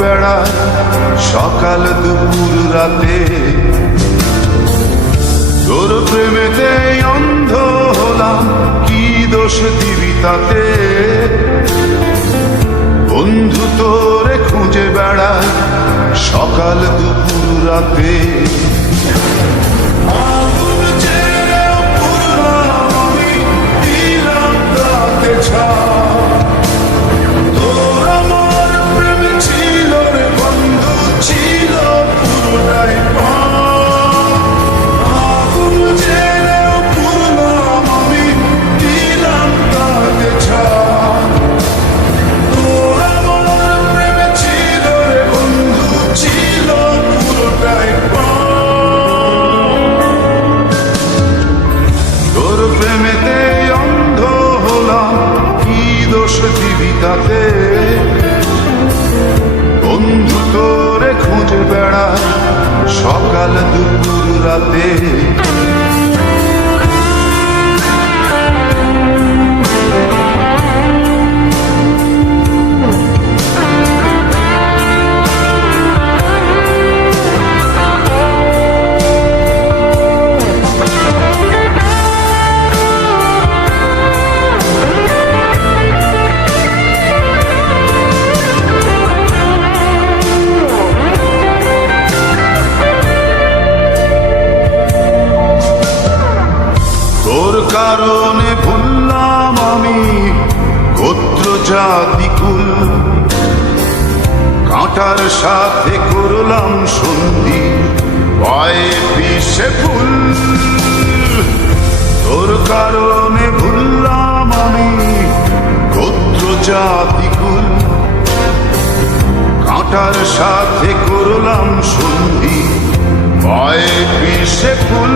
বেড়ায় সকাল দুপুর রাতে। তোর প্রেমেতে অন্ধ হলাম, কি দোষ দিবি তাতে? বন্ধু তোরে খুঁজে বেড়ায় সকাল দুপুর রাতে। তাতে বন্ধু তোরে খুঁজে বেড়ায় সকাল দুপুর রাতে। কারণে ভুললাম আমি গোত্র জাতি কুল, কাঁটার সাথে করলাম সন্ধি পায়ে পিছে ফুল। তোর কারণে ভুললাম আমি গোত্র জাতি কুল, কাঁটার সাথে করলাম সন্ধি পায়ে পিছে ফুল।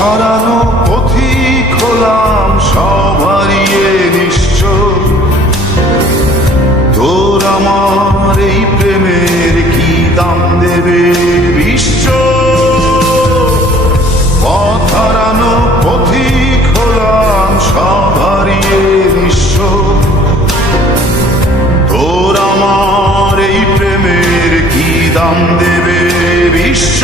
হারানো পথিক হলাম সব হারিয়ে নিশ্চ। তোর আমার এই প্রেমের কি দাম দেবে বিশ্ব? পথ হারানো পথিক হলাম সব হারিয়ে নিশ্চ। তোর আমার এই প্রেমের কি দাম দেবে বিশ্ব?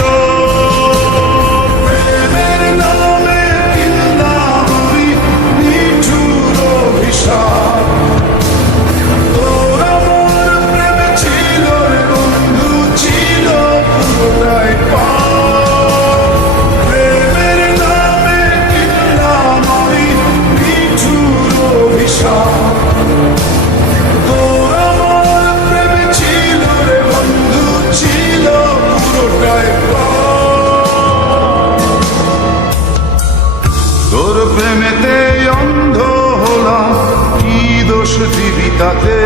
তোর প্রেমেতে অন্ধ হলাম, কি দোষ দিবি তাতে?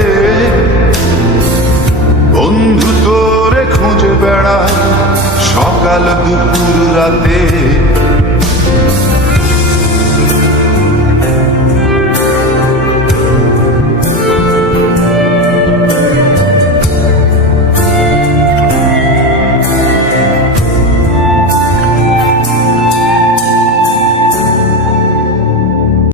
বন্ধু তোরে খুঁজে বেড়ায় সকাল দুপুর রাতে।